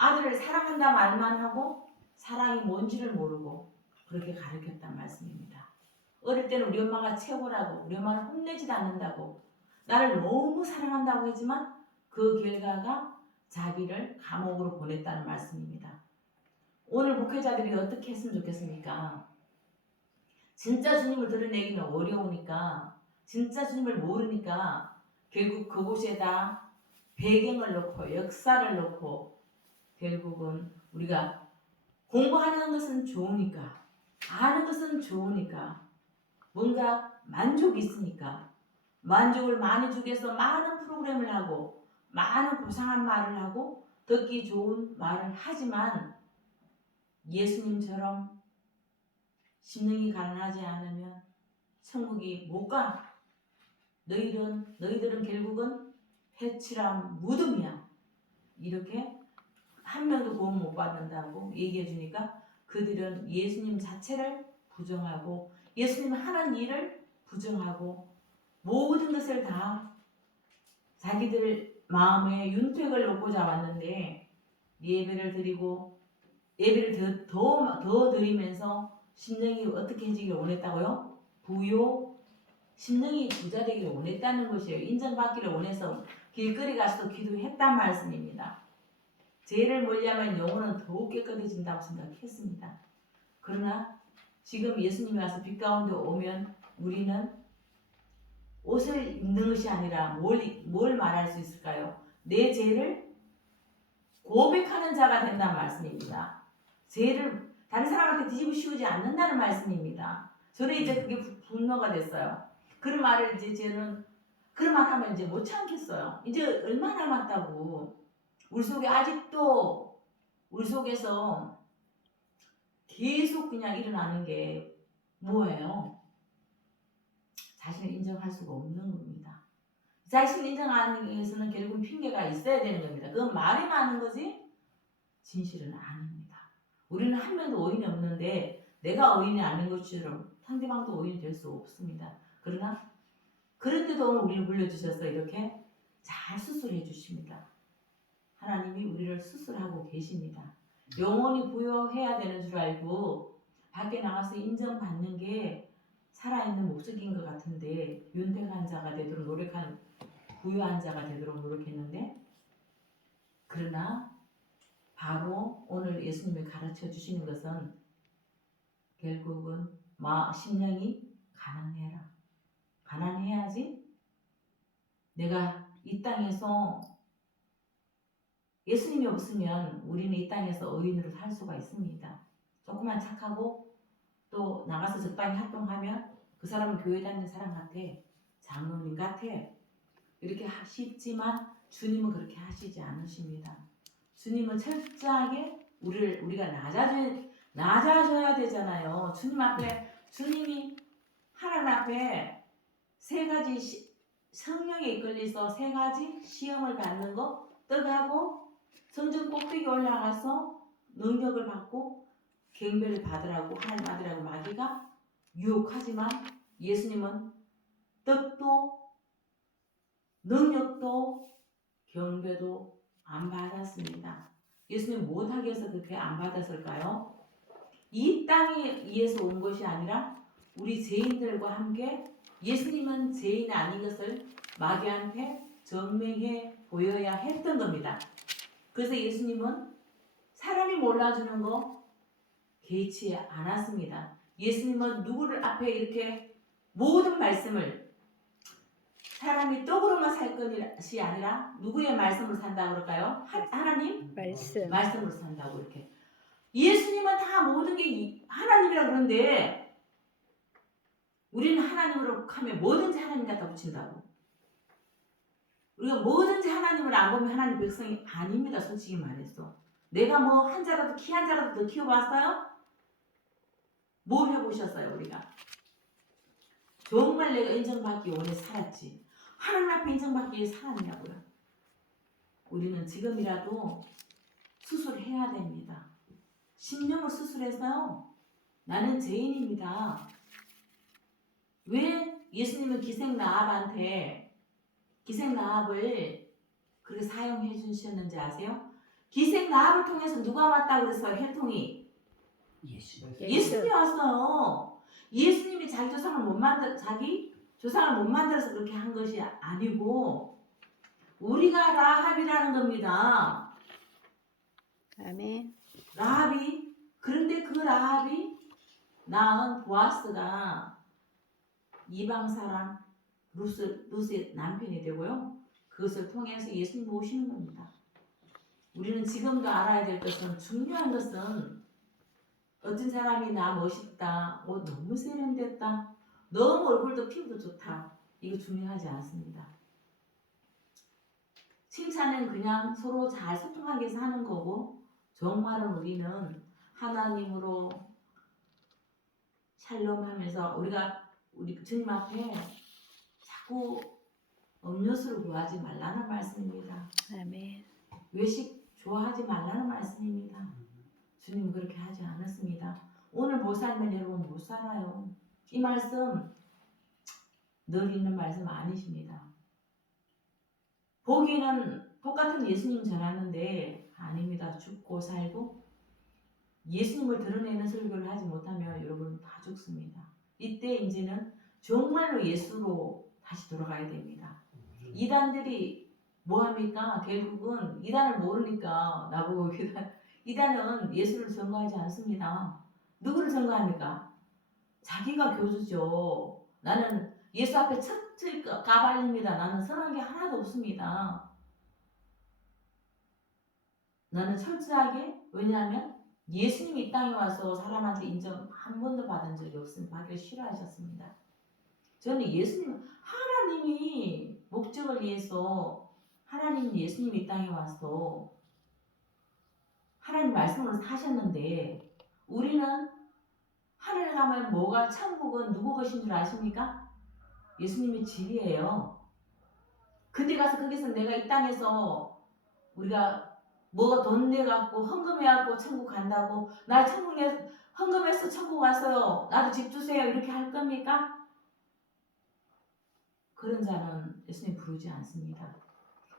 아들을 사랑한다 말만 하고 사랑이 뭔지를 모르고 그렇게 가르쳤단 말씀입니다. 어릴 때는 우리 엄마가 최고라고, 우리 엄마는 혼내지도 않는다고, 나를 너무 사랑한다고 했지만 그 결과가 자기를 감옥으로 보냈다는 말씀입니다. 오늘 목회자들이 어떻게 했으면 좋겠습니까? 진짜 주님을 드러내기는 어려우니까, 진짜 주님을 모르니까 결국 그곳에다 배경을 놓고 역사를 놓고 결국은 우리가 공부하는 것은 좋으니까, 아는 것은 좋으니까, 뭔가 만족이 있으니까 만족을 많이 주기 위해서 많은 프로그램을 하고 많은 고상한 말을 하고 듣기 좋은 말을 하지만 예수님처럼 심령이 가난하지 않으면 천국이 못 가. 너희들은 결국은 해치람 무덤이야. 이렇게 한 명도 구원 못 받는다고 얘기해 주니까 그들은 예수님 자체를 부정하고 예수님 하는 일을 부정하고 모든 것을 다 자기들 마음에 윤택을 놓고자 왔는데 예배를 드리고 예배를 더 드리면서 심령이 어떻게 해지기를 원했다고요? 심령이 부자 되기를 원했다는 것이에요. 인정받기를 원해서 길거리 가서도 기도했단 말씀입니다. 죄를 멀리하면 영혼은 더욱 깨끗해진다고 생각했습니다. 그러나 지금 예수님이 와서 빛 가운데 오면 우리는 옷을 입는 것이 아니라 뭘 말할 수 있을까요? 내 죄를 고백하는 자가 된다는 말씀입니다. 죄를 다른 사람한테 뒤집어 씌우지 않는다는 말씀입니다. 저는 이제 그게 분노가 됐어요. 그런 말을 이제 저는 그런 말 하면 이제 못 참겠어요. 이제 얼마 남았다고. 우리 속에 아직도 우리 속에서 계속 그냥 일어나는 게 뭐예요? 자신을 인정할 수가 없는 겁니다. 자신을 인정하기 위해서는 결국 핑계가 있어야 되는 겁니다. 그건 말이 많은 거지 진실은 아닙니다. 우리는 한 명도 오인이 없는데 내가 오인이 아닌 것처럼 상대방도 오인이 될 수 없습니다. 그러나 그런데도 우리를 불러주셔서 이렇게 잘 수술해 주십니다. 하나님이 우리를 수술하고 계십니다. 영원히 부여해야 되는 줄 알고 밖에 나가서 인정받는 게 살아있는 목적인 것 같은데 윤택한 자가 되도록 노력한 부유한 자가 되도록 노력했는데 그러나 바로 오늘 예수님이 가르쳐 주시는 것은 결국은 심령이 가난해라. 가난해야지 내가 이 땅에서 예수님이 없으면 우리는 이 땅에서 의인으로 살 수가 있습니다. 조금만 착하고 또 나가서 적당히 활동하면 그 사람은 교회 다니는 사람 같아. 장로님 같아. 이렇게 쉽지만 주님은 그렇게 하시지 않으십니다. 주님은 철저하게 우리가 낮아져야 되잖아요. 주님 앞에 주님이 하나님 앞에 세 가지 성령에 이끌려서 세 가지 시험을 받는 거 떡하고 성전 꼭대기 올라가서 능력을 받고 경배를 받으라고 하나님 아들하고 마귀가 유혹하지만 예수님은 떡도 능력도 경배도 안 받았습니다. 예수님 못하게 해서 그렇게 안 받았을까요? 이 땅에 의해서 온 것이 아니라 우리 죄인들과 함께 예수님은 죄인 아닌 것을 마귀한테 증명해 보여야 했던 겁니다. 그래서 예수님은 사람이 몰라주는 거 개의치 않았습니다. 예수님은 누구를 앞에 이렇게 모든 말씀을 사람이 떡으로만 살 것이 아니라 누구의 말씀으로 산다고 그럴까요? 하나님 말씀으로 산다고 이렇게. 예수님은 다 모든 게 하나님이라 그러는데 우리는 하나님으로 하면 뭐든지 하나님 갖다 붙인다고. 우리가 뭐든지 하나님을 안 보면 하나님 백성이 아닙니다. 솔직히 말해서. 내가 뭐 한 자라도 키 한 자라도 더 키워봤어요? 뭘 해보셨어요 우리가? 정말 내가 인정받기 원해 살았지. 하나님 앞에 인정받기 위해 살았냐고요. 우리는 지금이라도 수술해야 됩니다. 심령을 수술해서요. 나는 죄인입니다. 왜 예수님은 기생나합을 그렇게 사용해 주셨는지 아세요? 기생 라합을 통해서 누가 왔다고 그랬어요? 혈통이 예수님이 왔어요. 예수님이 자기 조상을 못 만들어서 그렇게 한 것이 아니고 우리가 라합이라는 겁니다. 아멘. 라합이 그런데 그 라합이 낳은 보아스가 이방 사람 룻의 남편이 되고요. 그것을 통해서 예수님 오시는 겁니다. 우리는 지금도 알아야 될 것은 중요한 것은 어떤 사람이 나 멋있다, 너무 세련됐다, 너무 얼굴도 피부도 좋다 이거 중요하지 않습니다. 칭찬은 그냥 서로 잘 소통하기 위해서 하는 거고 정말은 우리는 하나님으로 샬롬하면서 우리 주님 앞에 자꾸 음료수를 구하지 말라는 말씀입니다. 아멘. 외식 좋아하지 말라는 말씀입니다. 주님 그렇게 하지 않았습니다. 오늘 못 살면 여러분 못 살아요. 이 말씀 늘 있는 말씀 아니십니다. 보기는 똑같은 예수님 전하는데 아닙니다. 죽고 살고 예수님을 드러내는 설교를 하지 못하면 여러분 다 죽습니다. 이때 이제는 정말로 예수로 다시 돌아가야 됩니다. 이단들이 뭐합니까? 결국은 이단을 모르니까 나보고 이단은 예수를 증거하지 않습니다. 누구를 증거합니까? 자기가 교주죠. 나는 예수 앞에 척척 까발립니다. 나는 선한 게 하나도 없습니다. 나는 철저하게 왜냐하면 예수님이 이 땅에 와서 사람한테 인정 한 번도 받은 적이 없습니다. 받기를 싫어하셨습니다. 저는 하나님이 목적을 위해서 예수님이 이 땅에 와서 하나님 말씀으로 사셨는데 우리는 하늘 가면 천국은 누구 것인 줄 아십니까? 예수님의 집이에요. 그때 가서 거기서 내가 이 땅에서 우리가 뭐가 돈 내갖고 헌금해갖고 천국 간다고 나 헌금해서 천국 왔어요. 나도 집 주세요. 이렇게 할 겁니까? 그런 자는 예수님 부르지 않습니다.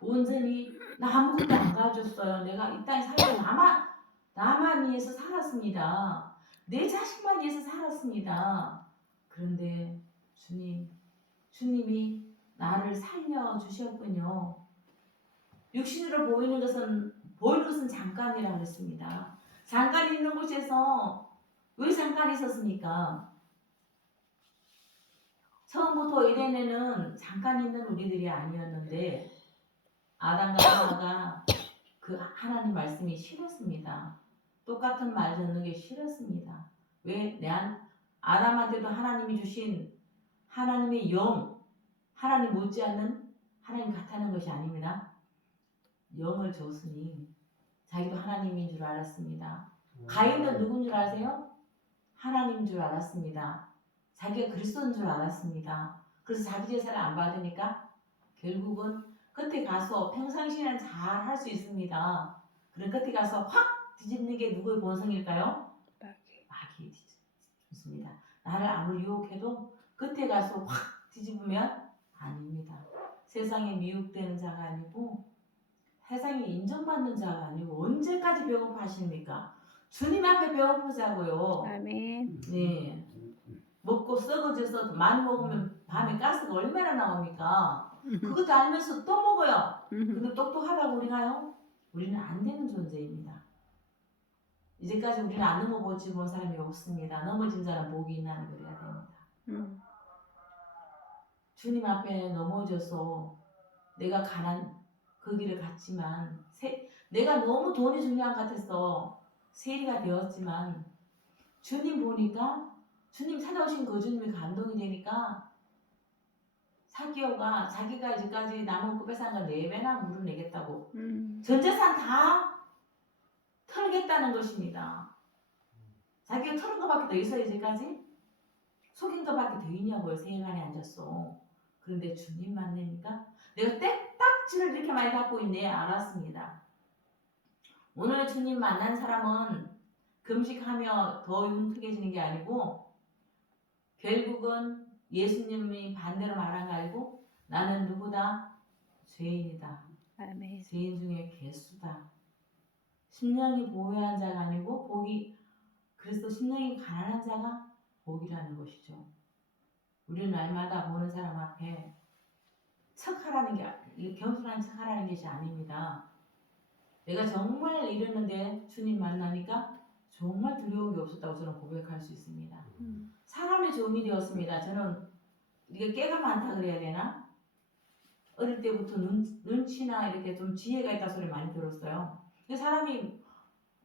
온전히 나 아무것도 안 가졌어요. 내가 이 땅에 살고 나만 위해서 살았습니다. 내 자식만 위해서 살았습니다. 그런데 주님이 나를 살려주셨군요. 육신으로 보이는 것은 잠깐이라고 그랬습니다. 잠깐 있는 곳에서 왜 잠깐 있었습니까? 처음부터 에덴에는 잠깐 있는 우리들이 아니었는데 아담과 하와가 그 하나님 말씀이 싫었습니다. 똑같은 말 듣는 게 싫었습니다. 왜? 아담한테도 하나님이 주신 하나님의 하나님 못지않는 하나님 같다는 것이 아닙니다. 영을 줬으니 자기도 하나님인 줄 알았습니다. 가인도 누군 줄 아세요? 하나님인 줄 알았습니다. 자기가 그리스도인 줄 알았습니다. 그래서 자기 제사를 안 받으니까 결국은 끝에 가서 평상시에는 잘 할 수 있습니다. 그런 끝에 가서 확 뒤집는 게 누구의 본성일까요? 마귀의 뒤집습니다. 나를 아무리 유혹해도 끝에 가서 확 뒤집으면 아닙니다. 세상에 미혹되는 자가 아니고 세상에 인정받는 자가 아니고 언제까지 배고파하십니까? 주님 앞에 배고프자고요. 아멘. 네. 먹고 썩어져서 많이 먹으면 밤에 가스가 얼마나 나옵니까? 그것도 알면서 또 먹어요. 근데 똑똑하다고 우리가요? 우리는 안 되는 존재입니다. 이제까지 우리는 안 넘어보지 본 사람이 없습니다. 넘어진 자는 복이 있나니 그래야 됩니다. 주님 앞에 넘어져서 내가 그 길을 갔지만 내가 너무 돈이 중요한 것 같아서 세리가 되었지만 주님 보니까 주님 찾아오신 그 주님이 감동이 되니까 사기오가 자기가 이제까지 남은 거 뺏어간 거 4배나 물어내겠다고 전 재산 다 털겠다는 것입니다. 자기가 털은 거밖에 더 있어요. 이제까지 속인 거밖에 더 있냐고요. 세간에 앉았어. 그런데 주님 만나니까 내가 떼딱지를 이렇게 많이 갖고 있네 알았습니다. 오늘 주님 만난 사람은 금식하며 더 흉측해지는 게 아니고 결국은 예수님이 반대로 말한 거 알고 나는 누구다? 죄인이다. 아멘. 죄인 중에 괴수다. 심령이 보호한 자가 아니고 복이 그래서 심령이 가난한 자가 복이라는 것이죠. 우리는 날마다 보는 사람 앞에 척하라는 게 겸손한 척하라는 것이 아닙니다. 내가 정말 이러는데 주님 만나니까 정말 두려운 게 없었다고 저는 고백할 수 있습니다. 사람의 종이 되었습니다. 저는 이게 깨가 많다 그래야 되나? 어릴 때부터 눈치나 이렇게 좀 지혜가 있다 소리 많이 들었어요. 근데 사람이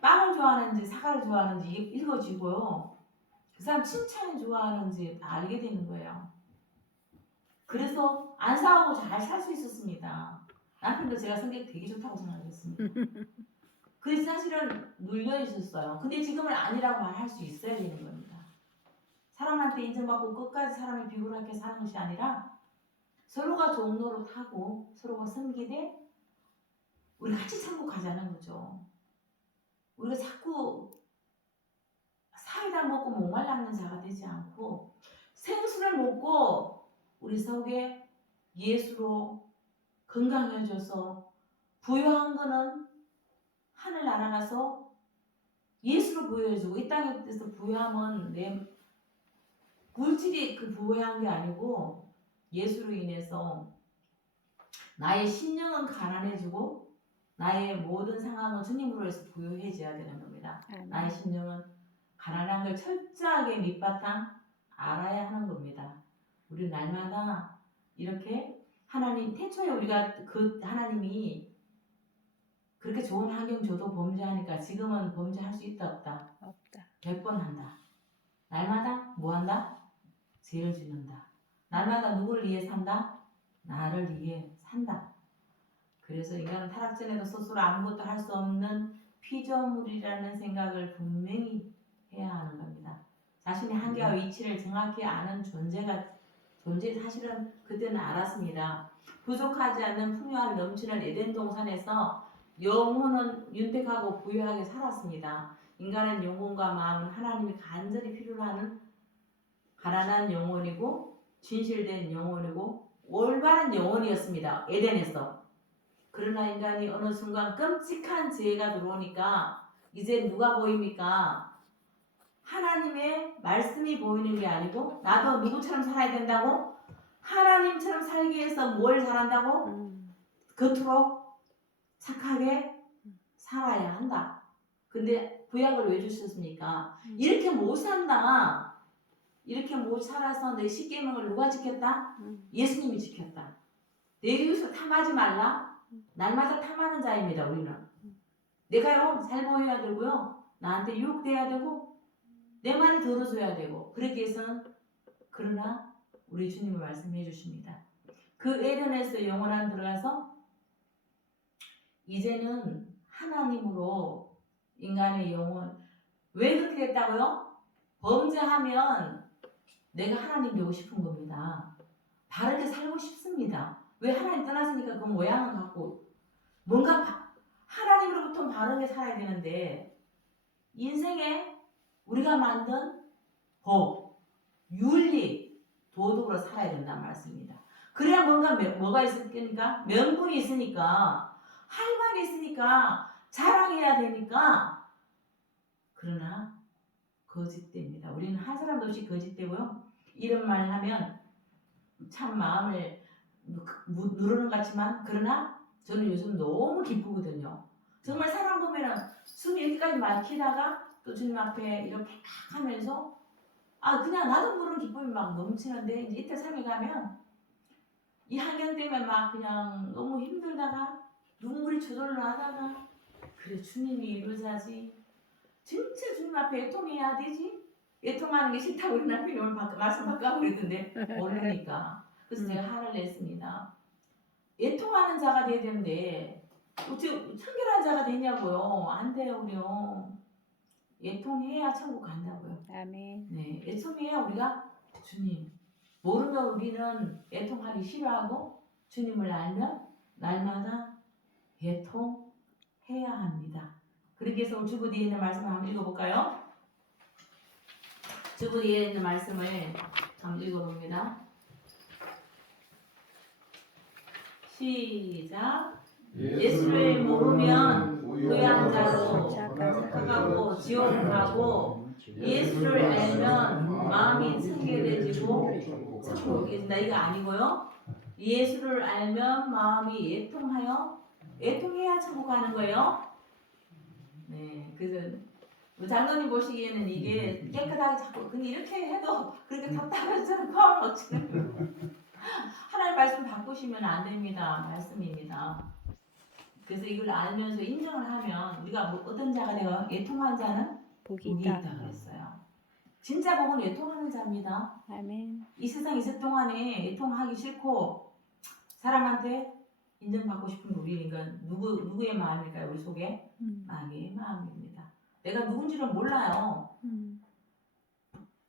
빵을 좋아하는지 사과를 좋아하는지 읽어지고요. 그 사람 칭찬을 좋아하는지 다 알게 되는 거예요. 그래서 안 싸우고 잘 살 수 있었습니다. 남편도 제가 성격 되게 좋다고 생각했습니다. 그래서 사실은 눌려 있었어요. 근데 지금은 아니라고 말할 수 있어야 되는 겁니다. 사람한테 인정받고 끝까지 사람을 비굴하게 사는 것이 아니라 서로가 종로로 타고 서로가 섬기되 우리 같이 천국가자는 거죠. 우리가 자꾸 사이다 먹고 목말라는 자가 되지 않고 생수를 먹고 우리 속에 예수로 건강해져서 부유한 거는 하늘나라 가서 예수로 부여해주고 이 땅에서 부유함은 내 물질이 그 부유한 게 아니고 예수로 인해서 나의 심령은 가난해지고 나의 모든 상황은 주님으로 해서 부유해져야 되는 겁니다. 나의 심령은 가난한 걸 철저하게 밑바탕 알아야 하는 겁니다. 우리 날마다 이렇게 하나님 태초에 우리가 그 하나님이 그렇게 좋은 환경 줘도 범죄하니까 지금은 범죄할 수 있다 없다? 없다. 100번 한다. 날마다 뭐 한다? 죄를 짓는다. 날마다 누구를 위해 산다? 나를 위해 산다. 그래서 인간은 타락전에도 스스로 아무것도 할 수 없는 피조물이라는 생각을 분명히 해야 하는 겁니다. 자신의 한계와 위치를 정확히 아는 존재 사실은 그때는 알았습니다. 부족하지 않는 풍요한 넘치는 에덴 동산에서 영혼은 윤택하고 부유하게 살았습니다. 인간은 영혼과 마음은 하나님이 간절히 필요로 하는 가난한 영혼이고 진실된 영혼이고 올바른 영혼이었습니다. 에덴에서. 그러나 인간이 어느 순간 끔찍한 죄가 들어오니까 이제 누가 보입니까? 하나님의 말씀이 보이는 게 아니고 나도 누구처럼 살아야 된다고? 하나님처럼 살기 위해서 뭘 잘한다고? 겉으로 착하게 살아야 한다. 근데 구약을 왜 주셨습니까? 이렇게 못 산다. 이렇게 못 살아서 내 십계명을 누가 지켰다? 예수님이 지켰다. 내 이웃을 탐하지 말라. 날마다 탐하는 자입니다. 우리는. 내가요 잘 보여야 되고요. 나한테 유혹돼야 되고 내 말을 들어줘야 되고 그러기 위해서는 그러나 우리 주님이 말씀해 주십니다. 그 에덴에서 영원한 들어가서 이제는 하나님으로 인간의 영혼 왜 그렇게 됐다고요? 범죄하면 내가 하나님 되고 싶은 겁니다. 바르게 살고 싶습니다. 왜 하나님 떠났으니까 그 모양을 갖고 뭔가 하나님으로부터 바르게 살아야 되는데 인생에 우리가 만든 법, 윤리, 도덕으로 살아야 된다는 말씀입니다. 그래야 뭔가 뭐가 있으니까 명분이 있으니까 할 말이 있으니까 자랑해야 되니까 그러나 거짓됩니다. 우리는 한 사람도 없이 거짓되고요. 이런 말을 하면 참 마음을 누르는 것 같지만 그러나 저는 요즘 너무 기쁘거든요. 정말 사람 보면은 숨이 여기까지 막히다가 또 주님 앞에 이렇게 막 하면서 그냥 나도 모르는 기쁨이 막 넘치는데 이제 이때 삶에 가면 이 환경 때문에 막 그냥 너무 힘들다가 눈물이 저절로 나다가 그래 주님이 이루자지 진짜 주님 앞에 애통해야 되지 애통하는 게 싫다고 우리 남편이 오늘 말씀 바꿔 그랬는데 모르니까 그래서 제가 화를 냈습니다. 애통하는 자가 돼야 되는데 어떻게 청결한 자가 되냐고요. 안 돼요 우리요. 애통해야 천국 간다고요. 아멘. 네, 애통해야 우리가 주님 모르면 우리는 애통하기 싫어하고 주님을 알면 날마다 애통해야 합니다. 그렇게 해서 오늘 주부 뒤에 있는 말씀을 한번 읽어볼까요? 주부 뒤에 있는 말씀을 한번 읽어봅니다. 시작. 예수를 모르면 고향 자로 자가 가고 지옥 가고 예수를 알면 마음이 청결해지고 천국에 계신다. 이거 아니고요. 예수를 알면 마음이 애통해야 천국 가는 거예요. 네, 그래서 장로님 보시기에는 이게 깨끗하게 자꾸 근데 이렇게 해도 그렇게 답답해서 컴을 놓치는 하나님 말씀 바꾸시면 안 됩니다. 말씀입니다. 그래서 이걸 알면서 인정을 하면 우리가 뭐 어떤 자가 되어 애통한 자는 복이 복이 있다. 있다 그랬어요. 진짜 복은 애통하는 자입니다. 아멘. 이 세상 있을 동안에 애통하기 싫고 사람한테 인정받고 싶은 우리니까 누구의 마음일까요? 우리 속에 마귀의 마음입니다. 내가 누군지를 몰라요.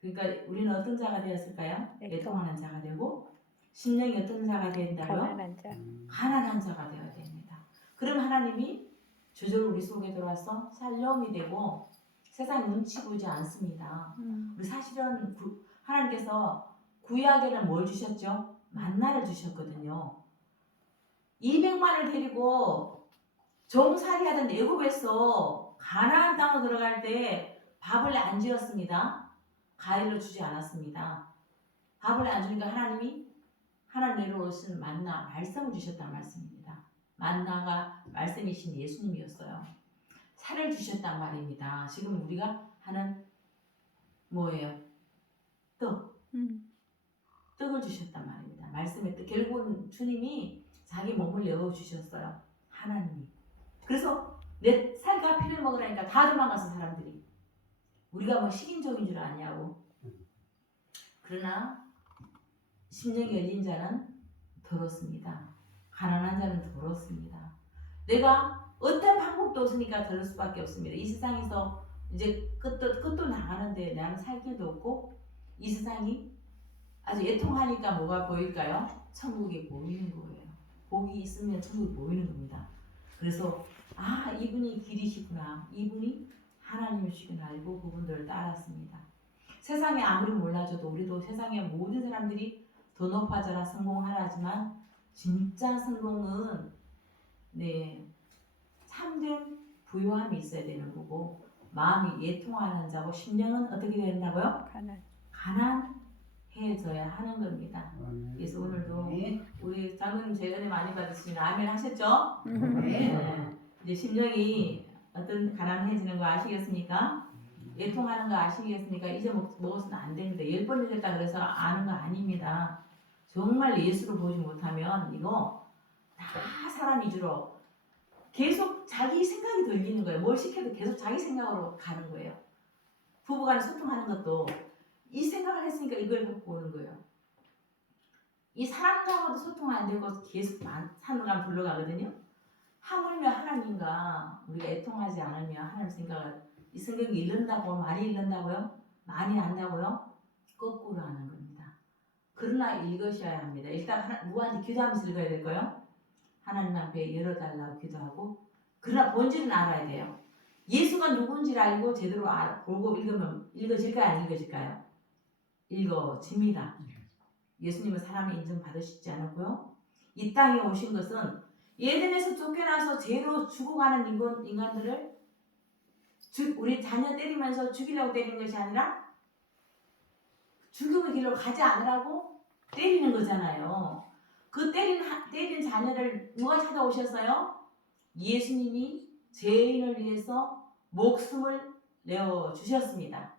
그러니까 우리는 어떤 자가 되었을까요? 애통하는 자가 되고 심령이 어떤 자가 된다고요? 가난한 자. 가난한 자가 되어야 됩니다. 그럼 하나님이 저절로 우리 속에 들어와서 살려움이 되고 세상 눈치 보지 않습니다. 우리 사실은 하나님께서 구약에는 뭘 주셨죠? 만나를 주셨거든요. 200만을 데리고 종살이하던 애굽에서 가나안 땅으로 들어갈 때 밥을 안 지었습니다. 과일로 주지 않았습니다. 밥을 안 주니까 하나님이 하나님 내려오신 만나 말씀을 주셨단 말씀입니다. 만나가 말씀이신 예수님이었어요. 살을 주셨단 말입니다. 지금 우리가 하는 뭐예요? 떡을 주셨단 말입니다. 말씀의 뜻. 결국은 주님이 자기 몸을 내어주셨어요. 하나님이. 그래서 내 살과 피를 먹으라니까 다 도망가서 사람들이. 우리가 뭐 식인종인 줄 아냐고. 그러나 심령이 열린 자는 더럽습니다. 가난한 자는 더럽습니다. 내가 어떤 방법도 없으니까 더러울 수밖에 없습니다. 이 세상에서 이제 끝도 나가는데 나는 살 길도 없고 이 세상이 아주 애통하니까 뭐가 보일까요? 천국이 보이는 거예요. 복이 있으면 천국이 보이는 겁니다. 그래서 아 이분이 길이시구나. 이분이 하나님이시구나 알고 그분들을 따랐습니다. 세상에 아무리 몰라줘도 우리도 세상의 모든 사람들이 더 높아져라 성공하라 하지만 진짜 성공은 참된 부요함이 있어야 되는 거고 마음이 예통하는 자고 심령은 어떻게 된다고요? 가난해져야 하는 겁니다. 그래서 오늘도 우리 장로님 제 은혜 많이 받으시면 아멘 하셨죠? 네. 이제 심령이 어떤 가난해지는 거 아시겠습니까? 예통하는 거 아시겠습니까? 이제 먹어서는 안 됩니다. 10번 읽었다 그래서 아는 거 아닙니다. 정말 예수를 보지 못하면 이거 다 사람 위주로 계속 자기 생각이 들리는 거예요. 뭘 시켜도 계속 자기 생각으로 가는 거예요. 부부간에 소통하는 것도 이 생각을 했으니까 이걸 갖고 오는 거예요. 이 사람하고도 소통 안 되고 계속 산으로 가면 불러 가거든요. 하물며 하나님과 우리가 애통하지 않으면 하나님 생각을 이 성경이 읽는다고 많이 읽는다고요? 많이 안다고요? 거꾸로 하는 겁니다. 그러나 읽으셔야 합니다. 일단 누구한테 기도하면서 읽어야 될까요? 하나님 앞에 열어달라고 기도하고 그러나 본질은 알아야 돼요. 예수가 누군지를 알고 제대로 보고 읽으면 읽어질까요? 안 읽어질까요? 읽어집니다. 예수님은 사람의 인정받으시지 않았고요. 이 땅에 오신 것은 예전에서 쫓겨나서 죄로 죽어가는 인간들을 우리 자녀 때리면서 죽이려고 때리는 것이 아니라 죽음의 길로 가지 않으라고 때리는 거잖아요. 그 때린 자녀를 누가 찾아오셨어요? 예수님이 죄인을 위해서 목숨을 내어 주셨습니다.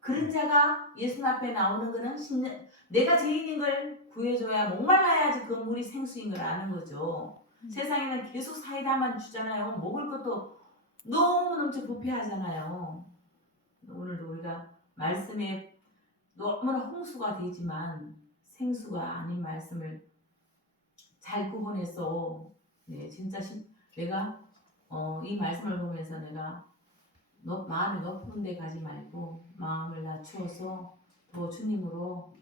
그런 자가 예수님 앞에 나오는 것은 내가 죄인인 걸 구해줘야 목말라야지 그 물이 생수인 걸 아는 거죠. 세상에는 계속 사이다만 주잖아요. 먹을 것도 너무 넘쳐 부패하잖아요. 오늘도 우리가 말씀에 너무나 홍수가 되지만 생수가 아닌 말씀을 잘 구분해서 진짜 내가 이 말씀을 보면서 내가 마음이 높은 데 가지 말고 마음을 낮추어서 더 주님으로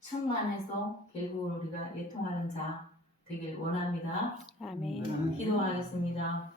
충만해서 결국은 우리가 예통하는 자 되길 원합니다. 아멘. 기도하겠습니다.